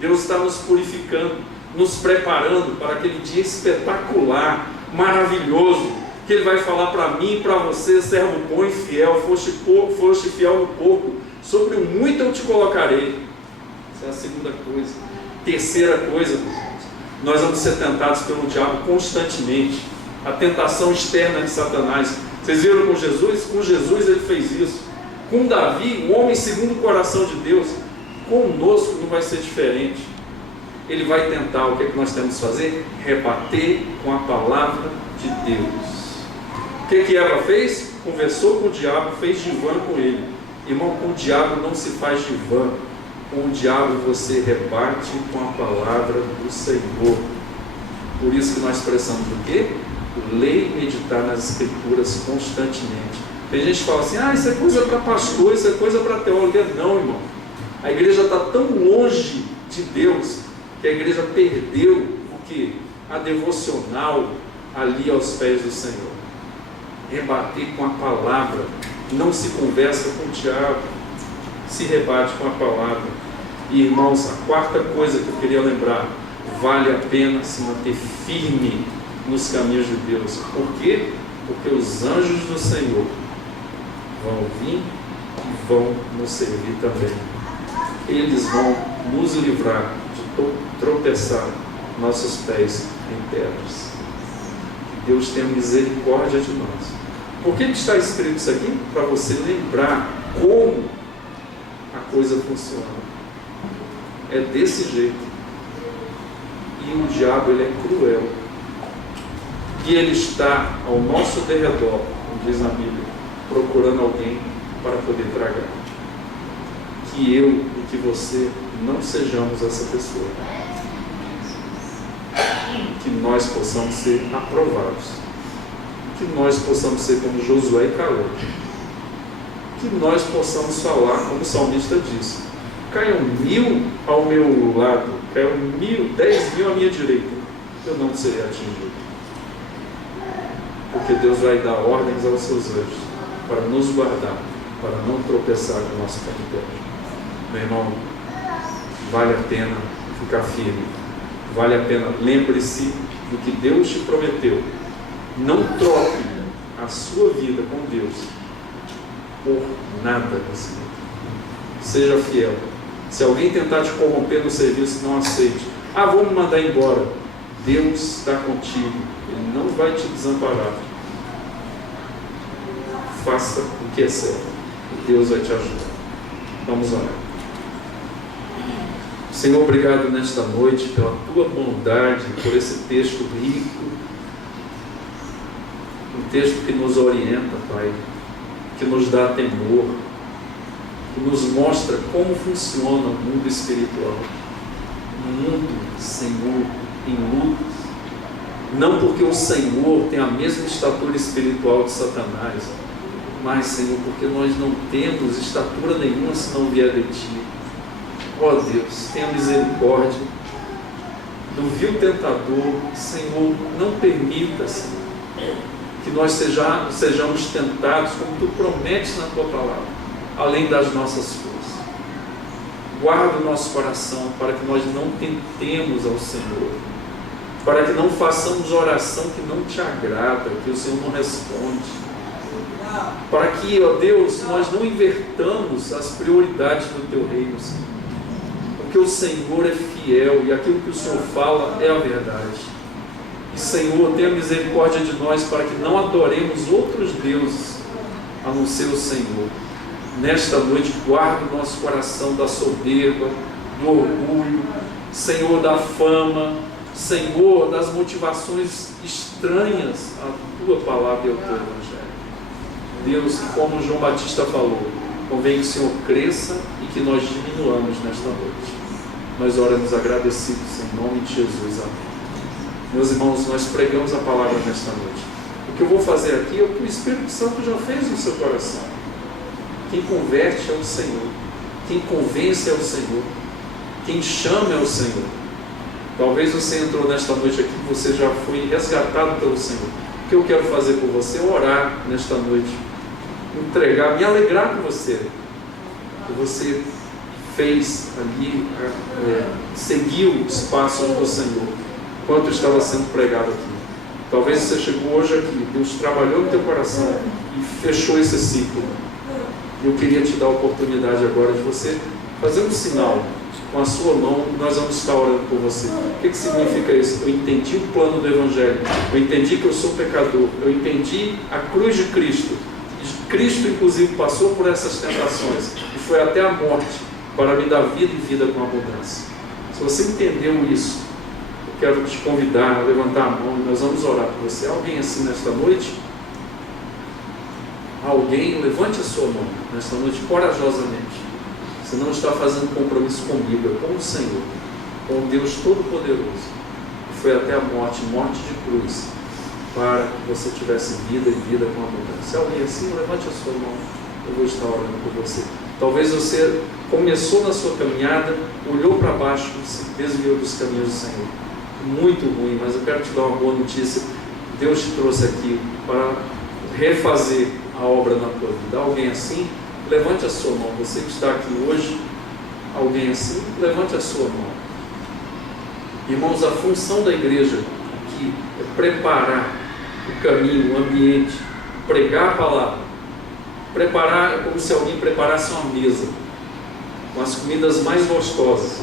Deus está nos purificando, nos preparando para aquele dia espetacular, maravilhoso, que Ele vai falar para mim e para você: servo bom e fiel, foste fiel no pouco, sobre o muito eu te colocarei. Essa é a segunda coisa. Terceira coisa, nós vamos ser tentados pelo diabo constantemente. A tentação externa de Satanás. Vocês viram com Jesus? Com Jesus ele fez isso. Com Davi, um homem segundo o coração de Deus. Conosco não vai ser diferente. Ele vai tentar. O que é que nós temos que fazer? Rebater com a palavra de Deus. O que Eva fez? Conversou com o diabo, fez divã com ele. Irmão, com o diabo não se faz divã. Com o diabo você rebate com a palavra do Senhor. Por isso que nós precisamos do quê? Ler e meditar nas Escrituras constantemente. Tem gente que fala assim: isso é coisa para pastor, isso é coisa para teólogo. Não, irmão. A igreja está tão longe de Deus que a igreja perdeu o quê? A devocional ali aos pés do Senhor. Rebater com a palavra. Não se conversa com o diabo, se rebate com a palavra. E irmãos, a quarta coisa que eu queria lembrar: vale a pena se manter firme nos caminhos de Deus. Por quê? Porque os anjos do Senhor vão vir e vão nos servir também. Eles vão nos livrar de tropeçar nossos pés em pedras. Que Deus tenha misericórdia de nós. Por que está escrito isso aqui? Para você lembrar como a coisa funciona. É desse jeito. E o diabo, ele é cruel. E ele está ao nosso derredor, como diz na Bíblia, procurando alguém para poder tragar. Que eu e que você não sejamos essa pessoa. Que nós possamos ser aprovados. Que nós possamos ser como Josué e Caleb. Que nós possamos falar, como o salmista disse: caiam 1000 ao meu lado, caiam 10.000 à minha direita, eu não serei atingido. Porque Deus vai dar ordens aos seus anjos para nos guardar, para não tropeçar com o nosso pé de pedra. Meu irmão, vale a pena ficar firme. Vale a pena, lembre-se do que Deus te prometeu. Não troque a sua vida com Deus por nada nesse mundo. Seja fiel. Se alguém tentar te corromper no serviço, não aceite. Vou me mandar embora. Deus está contigo. Ele não vai te desamparar. Faça o que é certo. Deus vai te ajudar. Vamos orar. Senhor, obrigado nesta noite pela tua bondade, por esse texto rico. Um texto que nos orienta, Pai, que nos dá temor, que nos mostra como funciona o mundo espiritual. Um mundo, Senhor, em lutas. Não porque o Senhor tem a mesma estatura espiritual de Satanás, mas, Senhor, porque nós não temos estatura nenhuma se não vier de Ti. Ó Deus, tenha misericórdia do vil tentador. Senhor, não permita, Senhor, que nós sejamos tentados, como Tu prometes na Tua palavra, além das nossas forças. Guarda o nosso coração para que nós não tentemos ao Senhor, para que não façamos oração que não Te agrada, que o Senhor não responde, para que, ó Deus, nós não invertamos as prioridades do Teu reino, Senhor. Porque o Senhor é fiel e aquilo que o Senhor fala é a verdade. E, Senhor, tenha misericórdia de nós para que não adoremos outros deuses a não ser o Senhor. Nesta noite, guarda o nosso coração da soberba, do orgulho, Senhor, da fama, Senhor, das motivações estranhas à Tua palavra e ao Teu Evangelho. Deus, que como João Batista falou, convém que o Senhor cresça e que nós diminuamos nesta noite. Nós oramos agradecidos em nome de Jesus. Amém. Meus irmãos, nós pregamos a palavra nesta noite. O que eu vou fazer aqui é o que o Espírito Santo já fez no seu coração. Quem converte é o Senhor. Quem convence é o Senhor. Quem chama é o Senhor. Talvez você entrou nesta noite aqui, você já foi resgatado pelo Senhor. O que eu quero fazer por você é orar nesta noite. Entregar, me alegrar com você. Que você fez ali, seguiu os passos do Senhor, enquanto estava sendo pregado aqui. Talvez você chegou hoje aqui, Deus trabalhou no teu coração e fechou esse ciclo. Eu queria te dar a oportunidade agora de você fazer um sinal com a sua mão, nós vamos estar orando por você. O que significa isso? Eu entendi o plano do Evangelho, eu entendi que eu sou pecador, eu entendi a cruz de Cristo. Cristo, inclusive, passou por essas tentações e foi até a morte para me dar vida e vida com abundância. Se você entendeu isso, eu quero te convidar a levantar a mão e nós vamos orar por você. Alguém assim nesta noite? Alguém, levante a sua mão nesta noite corajosamente. Você não está fazendo compromisso comigo, é com o Senhor, com o Deus Todo-Poderoso, que foi até a morte, morte de cruz, para que você tivesse vida e vida com abundância. Se alguém assim, levante a sua mão, eu vou estar orando por você. Talvez você começou na sua caminhada, olhou para baixo e se desviou dos caminhos do Senhor. Muito ruim, mas eu quero te dar uma boa notícia. Deus te trouxe aqui para refazer a obra na tua vida. Alguém assim? Levante a sua mão. Você que está aqui hoje, alguém assim? Levante a sua mão. Irmãos, a função da igreja aqui é preparar o caminho, o ambiente, pregar a palavra. Preparar é como se alguém preparasse uma mesa com as comidas mais gostosas.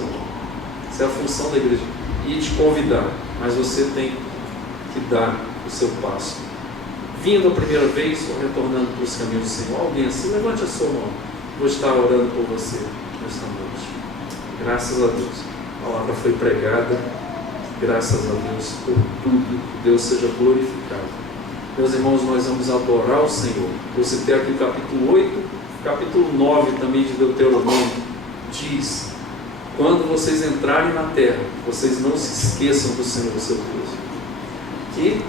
Essa é a função da igreja. E te convidar, mas você tem que dar o seu passo. Vindo a primeira vez ou retornando para os caminhos do Senhor, alguém assim, levante a sua mão. Vou estar orando por você nesta noite. Graças a Deus. A palavra foi pregada. Graças a Deus por tudo. Que Deus seja glorificado. Meus irmãos, nós vamos adorar o Senhor. Eu citei aqui o capítulo 8, capítulo 9 também de Deuteronômio. Diz: quando vocês entrarem na terra, vocês não se esqueçam do Senhor, seu Deus. Que